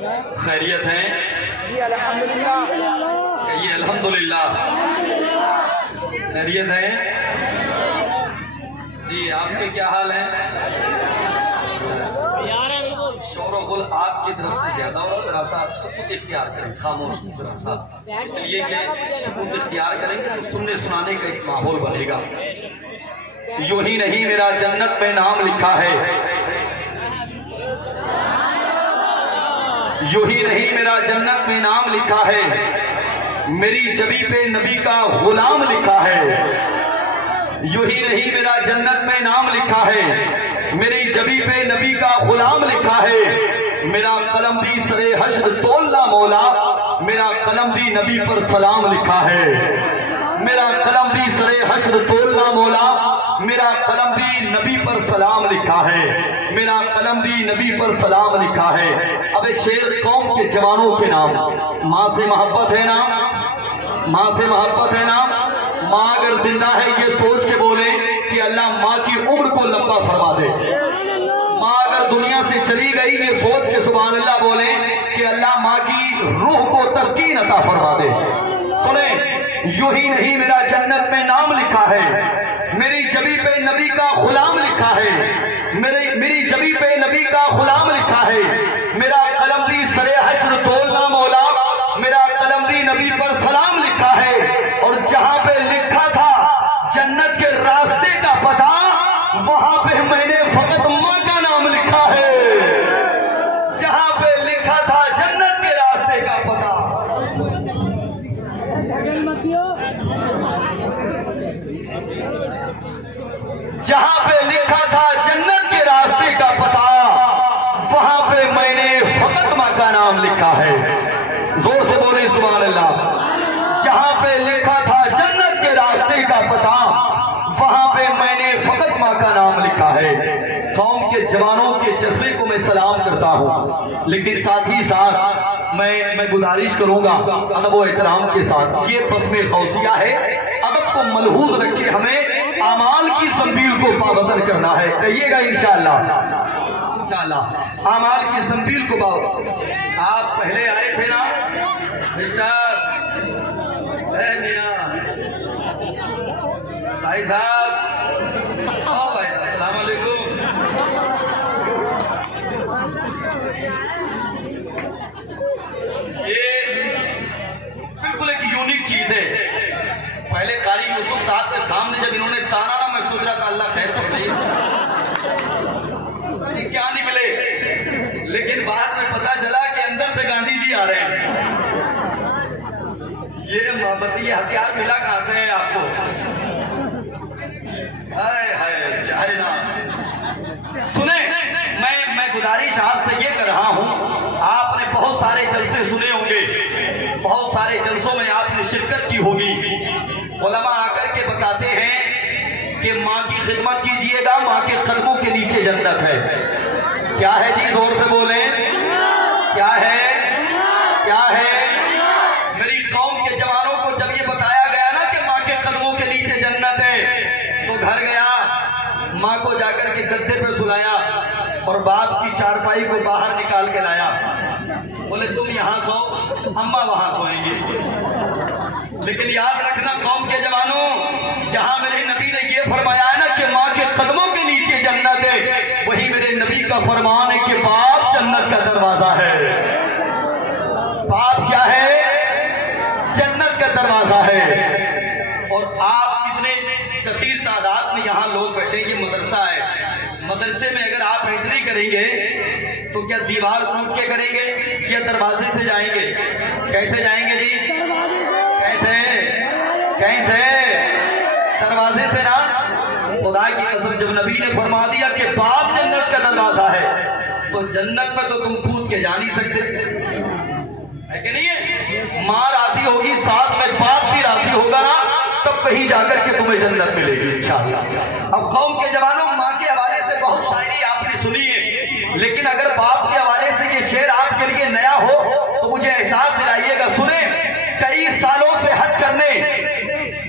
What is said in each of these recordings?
खैरियत है जी अल्हम्दुलिल्लाह। कहिए अल्हम्दुलिल्लाह। खैरियत है जी। आपके क्या हाल है? शोर आपकी तरफ से ज्यादा हो, जरा सा सुकून इख्तियार करें, खामोश जरा सा, इसलिए कि सुकून इख्तियार करेंगे तो सुनने सुनाने का एक माहौल बनेगा। यूं ही नहीं मेरा जन्नत में नाम लिखा है, यूं ही नहीं मेरा जन्नत में नाम लिखा है, मेरी जबी पे नबी का गुलाम लिखा है। यूं ही नहीं मेरा जन्नत में नाम लिखा है, मेरी जबी पे नबी का गुलाम लिखा है। मेरा कलम भी सरे हश्र तोलना मौला, मेरा कलम भी नबी पर सलाम लिखा है। मेरा कलम भी सरे हश्र तोलना मौला, मेरा कलम भी नबी पर सलाम लिखा है। मेरा कलम भी नबी पर सलाम लिखा है। अब एक शेर कौम के जवानों के नाम। माँ से मोहब्बत है ना, माँ से मोहब्बत है ना। माँ अगर जिंदा है ये सोच के बोले कि अल्लाह माँ की उम्र को लंबा फरमा दे। माँ अगर दुनिया से चली गई ये सोच के सुभान अल्लाह बोले कि अल्लाह माँ की रूह को तस्कीन अता फरमा दे। सुने, यूं ही नहीं मेरा जन्नत में नाम लिखा है, मेरी जबी पे नबी का गुलाम लिखा है। मेरी जबी पे नबी का गुलाम लिखा है। मेरा कलम भी सरे हश्र तोलना मौला, मेरा कलम भी नबी पर सलाम लिखा है। और जहां पे लिखा था जन्नत के रास्ते का पता, वहां पे मैंने फकत माँ का नाम लिखा है। जहां पे लिखा था जन्नत के रास्ते का पता, जहां पे लिखा था जन्नत के रास्ते का पता, वहां पे मैंने फकत माँ का नाम लिखा है। जोर से बोले सुभान अल्लाह। जहां पे लिखा था जन्नत के रास्ते का पता, वहां पे मैंने फकत माँ का नाम लिखा है। कौम के जवानों के जज्बे को मैं सलाम करता हूँ, लेकिन साथ ही साथ मैं गुजारिश करूंगा अदब व एहतराम के साथ, ये बस्मे गौसिया है, अदब को मलहूज रख के हमें आमाल की संबील को पाबंद करना है। कहिएगा इंशाअल्लाह, इंशाअल्लाह आमाल की संबील को आप पहले आए थे ना मिस्टर भाई साहब, अस्सलाम वालेकुम। ये बिल्कुल एक यूनिक चीज है। पहले कारी यूसुफ साहब के सामने जब इन्होंने ताना ना, मैं सोच रहा था अल्लाह खैर तो नहीं, क्या निकले, लेकिन बाद में पता चला कि अंदर से गांधी जी आ रहे हैं। ये मोहब्बती हथियार मिला कहां से है आपको? हाय हाय चाहे ना। सुने, मैं गुजारिश आपसे ये कर रहा हूं, आपने बहुत सारे जलसे सुने होंगे, बहुत सारे जलसों में आपने शिरकत की होगी। उलमा आकर के बताते हैं कि माँ की खिदमत कीजिएगा, माँ के कदमों के नीचे जन्नत है। क्या है जी? जोर से बोले, क्या है? क्या है? मेरी कौम के जवानों को जब ये बताया गया ना कि माँ के कदमों के नीचे जन्नत है, तो घर गया, माँ को जाकर के गद्दे पे सुलाया और बाप की चारपाई को बाहर निकाल के लाया। बोले तुम यहाँ सो, अम्मा वहां सोएंगे। लेकिन याद रखना कौम के जवानों, जहां मेरे नबी ने ये फरमाया है ना कि माँ के कदमों के नीचे जन्नत है, वही मेरे नबी का फरमान है कि बाप जन्नत का दरवाजा है। बाप क्या है? जन्नत का दरवाजा है। और आप इतने कसीर तादाद में यहाँ लोग बैठे, ये मदरसा है, मदरसे में अगर आप एंट्री करेंगे तो क्या दीवार टूट के करेंगे या दरवाजे से जाएंगे? कैसे जाएंगे जी? कैसे? कैसे? दरवाजे से ना। खुदा की कसम, जब नबी ने फरमा दिया कि बाप जन्नत का दरवाजा है, तो जन्नत में तो तुम कूद के जा नहीं सकते, है कि नहीं है? माँ राजी होगी, साथ में बाप भी राजी होगा ना, तब कहीं जाकर के तुम्हें जन्नत मिलेगी इंशाअल्लाह। अब कौम के जवानों, माँ के हवाले से बहुत शायरी आपने सुनी है, लेकिन अगर बाप के हवाले से ये शेर आपके लिए नया हो तो मुझे एहसास दिलाइएगा। सुने, कई सालों से हज करने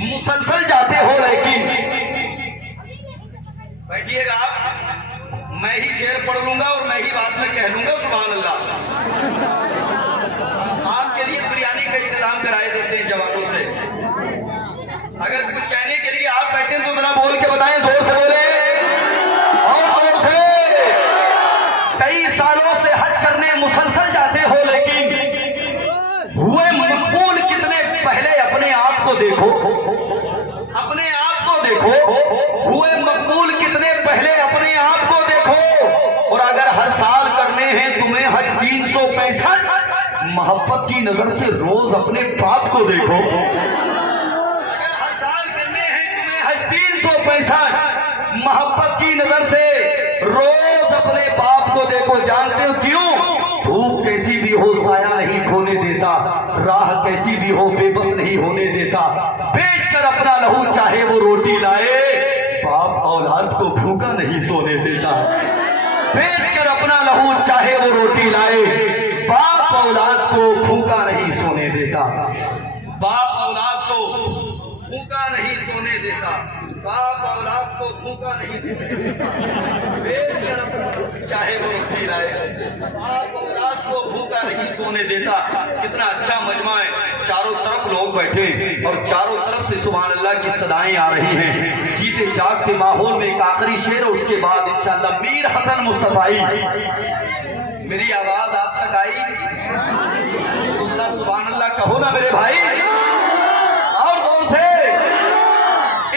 मुसलसल जाते हो, लेकिन बैठिएगा आप, मैं ही शेर पढ़ लूंगा और मैं ही बाद में कह लूंगा सुभान अल्लाह। हज 365, मोहब्बत की नजर से रोज अपने बाप को देखो। हर साल करने हैं तुम्हें हज 365, मोहब्बत की नजर से रोज अपने बाप को देखो। जानते हो क्यों? धूप कैसी भी हो साया नहीं खोने देता, राह कैसी भी हो बेबस नहीं होने देता, बेच कर अपना लहू चाहे वो रोटी लाए, बाप औलाद को भूखा नहीं सोने देता। बेच कर अपना लहू चाहे वो रोटी लाए, बाप औलाद को भूखा नहीं सोने देता। बाप औलाद को भूखा नहीं सोने देता, बाप औलाद को भूखा नहीं सोने देता। बेच कर अपना चाहे वो रोटी लाए, बाप औलाद को भूखा नहीं सोने देता। कितना अच्छा मजमा है, चारों तरफ लोग बैठे और चारों तरफ से सुभान अल्लाह की सदाएं आ रही हैं। जीते जागते माहौल में एक आखिरी शेर और उसके बाद इंशाअल्लाह मीर हसन मुस्तफाई। मेरी आवाज आप तक आई? सुभान अल्लाह कहो ना मेरे भाई, और जोर से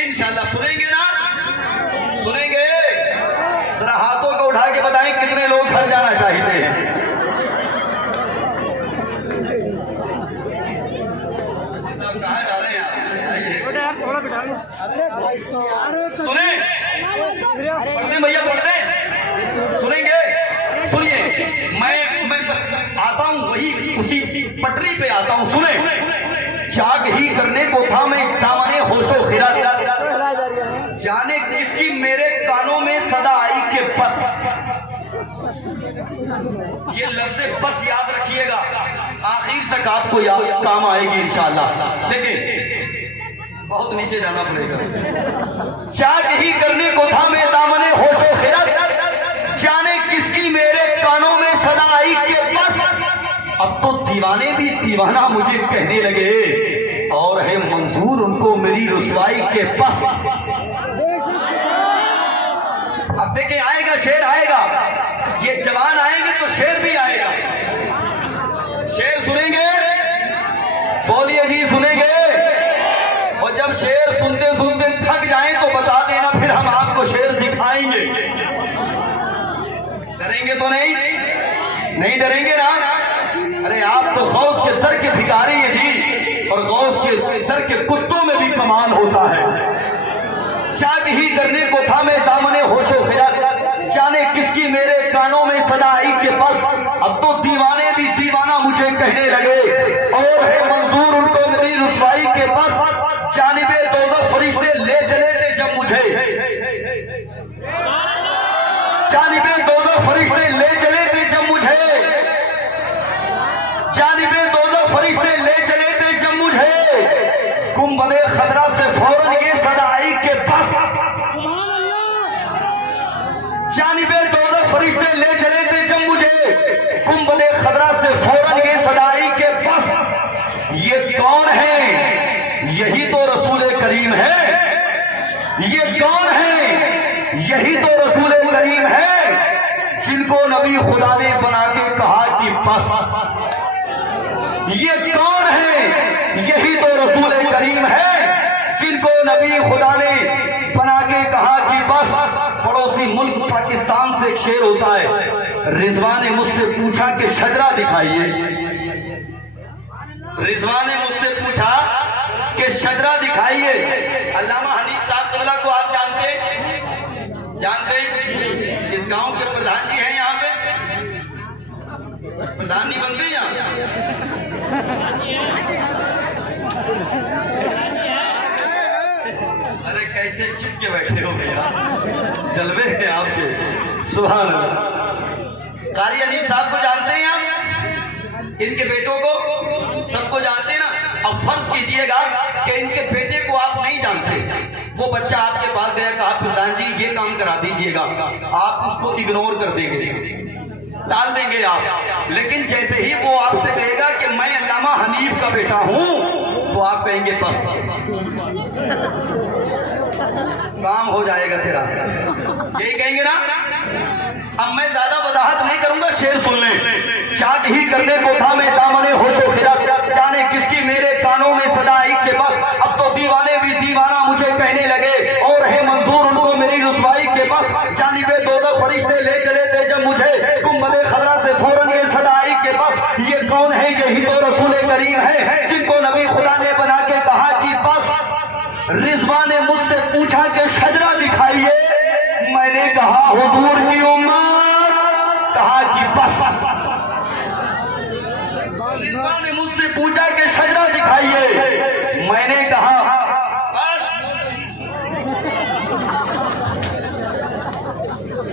इंशाअल्लाह। सुनेंगे ना? सुनेंगे? जरा हाथों को उठा के बताएं कितने लोग घर जाना चाहते हैं। कहाँ जा रहे हैं आप? सुने भैया पढ़ते सुनेंगे? सुनिए, मैं आता हूँ वही उसी पटरी पे आता हूँ। सुने, जाग ही करने को था मैं दामने होशो खिरात, जाने किसकी मेरे कानों में सदा आई के बस। ये लफ्ज़ बस याद रखिएगा, आखिर तक आपको काम आएगी इंशाअल्लाह। लेकिन बहुत नीचे जाना पड़ेगा। जाग ही करने को था मैं दामने होशो खिरात, जाने किसकी मेरे कानों में सदा आई के बस। अब तो दीवाने भी दीवाना मुझे कहने लगे, और है मंजूर उनको मेरी रुसवाई के बस। अब देखें, आएगा शेर आएगा, ये जवान आएंगे तो शेर भी आएगा। शेर सुनेंगे? बोलिए जी, सुनेंगे? और जब शेर सुनते सुनते थक जाएं तो बता देना, फिर हम आपको शेर दिखाएंगे। डरेंगे तो नहीं? नहीं डरेंगे ना? अरे आप तो गौस के दर के भिखारी हैं जी, और गौस के दर के कुत्तों में भी कमाल होता है। जाग ही करने को था मैं दामने होशो खिरात, जाने किसकी मेरे कानों में सदा आई के बस। अब तो दीवाने भी दीवाना मुझे कहने लगे, और है मंजूर उनको मेरी रुसवाई के बस। जानिबे दोज़ख फरिश्ते ले चले थे जब मुझे, जानिबे दोज़ख फरिश्ते ले चले थे जब मुझे, जानिबे दोज़ख फरिश्ते ले चले थे जब मुझे, गुंबदे खदरा से फौरन ये सदा आई के बस। जानिबे दोज़ख फरिश्ते ले चले थे जब मुझे, गुंबदे खदरा से फौरन ये सदा आई के बस। ये कौन है? यही तो रसूल करीम है। ये कौन है? यही तो रसूल करीम है, जिनको नबी खुदा ने बना के कहा कि बस। ये कौन है? यही तो रसूल करीम है, जिनको नबी खुदा ने बना के कहा कि बस। पड़ोसी मुल्क पाकिस्तान से एक शेर होता है, रिजवान ने मुझसे पूछा कि शजरा दिखाइए। रिजवान ने मुझसे पूछा कि शजरा दिखाइए। अल्लामा हनीफ साहब क़िबला को आप जानते हैं? जानते हैं? इस गांव के प्रधान जी हैं। यहाँ पे प्रधान नहीं बनते यहाँ? अरे कैसे चुप के बैठे हो भैया, जलवे हैं आपके। सुभान अल्लाह। कारी हनीफ साहब को जानते हैं आप? इनके बेटों को सबको जानते हैं ना? अब फर्ज कीजिएगा कि इनके बेटे को आप नहीं जानते, वो बच्चा आपके पास गया, कहा प्रधान जी ये काम करा दीजिएगा, आप उसको इग्नोर कर देंगे, टाल देंगे आप। लेकिन जैसे ही वो आपसे कहेगा कि मैं अल्लामा हनीफ का बेटा हूं, तो आप कहेंगे बस काम हो जाएगा तेरा, यही कहेंगे ना? अब मैं ज्यादा वजाहत नहीं करूंगा, शेर सुन ले। चाक ही करने को था मैं दामने होशो खिरात, जाने किसकी मेरे कानों में सदा आई के बस। अब तो दीवाने भी दीवाना मुझे कहने लगे, और है मंजूर उनको मेरी रुसवाई के बस। जानिबे दोज़ख फरिश्ते ले चले थे जब मुझे, गुंबदे खदरा से फौरन ये कौन है? यही तो रसूल करीम है, जिनको नबी खुदा ने बना के कहा कि बस। रिजवान ने मुझसे पूछा कि शजरा दिखाइए, मैंने कहा हुजूर की उम्मत, कहा कि बस। रिजवान ने मुझसे पूछा कि शजरा दिखाइए, मैंने कहा बस।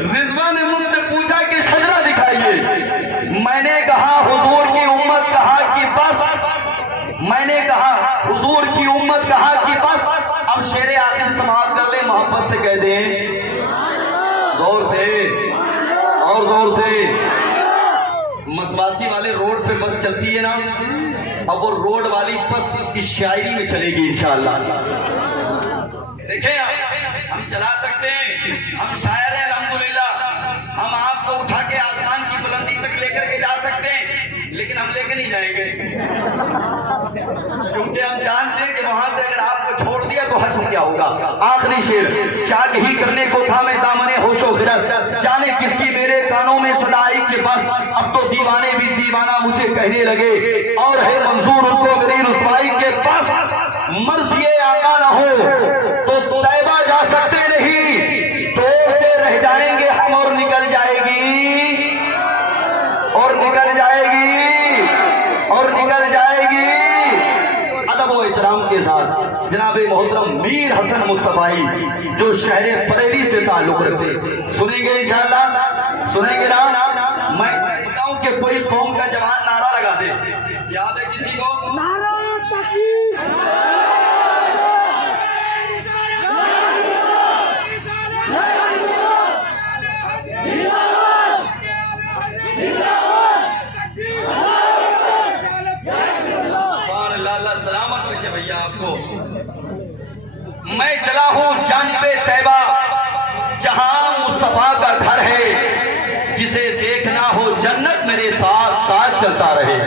रिजवान ने मुझसे पूछा कि शजरा दिखाइए, मैंने कहा हुजूर की उम्मत, कहा कि बस। मैंने कहा हुजूर की उम्मत, कहा कि बस। अब शेरे आखिर समाप्त कर ले, मोहब्बत से कह दें, जोर से और जोर से। मसवाती वाले रोड पे बस चलती है ना, अब वो रोड वाली बस इस शायरी में चलेगी इंशाअल्लाह। देखें, हम चला सकते हैं, हम शायर हैं अल्हम्दुलिल्लाह, हम आपको उठा के आसमान की बुलंदी तक लेकर के जा सकते हैं, लेकिन हम लेके नहीं जाएंगे, क्योंकि हम जानते हैं कि वहां से अगर आपको छोड़ दिया तो हश्र क्या होगा। आखिरी शेर, चाक ही करने को था मैं दामने होशो गिरफ्त, जाने किसकी मेरे कानों में सुनाई कि बस। अब तो दीवाने भी दीवाना मुझे कहने लगे, और है मंजूर उनको मेरी रुसवाई के पास। मर्ज़ ये आका ना हो तो तैबा जा सकते नहीं, सोचते रह जाएंगे हम, और निकल जाएगी, और निकल जाएगी, और निकल जाएगी। अदब व एहतराम के साथ जनाब मोहतरम मीर हसन मुस्तफाई, जो शहर बरेली से ताल्लुक रखते, सुनेंगे इंशाअल्लाह, सुनेंगे ना। मैं कहता हूं कि कोई कौम का जवान नारा लगा दे, याद है किसी को? नारा तकबीर, सलामत रखे भैया आपको। मैं चला हूं जानिबे तैबा, जहां मुस्तफा का घर है, जिसे देखना हो जन्नत मेरे साथ साथ चलता रहे।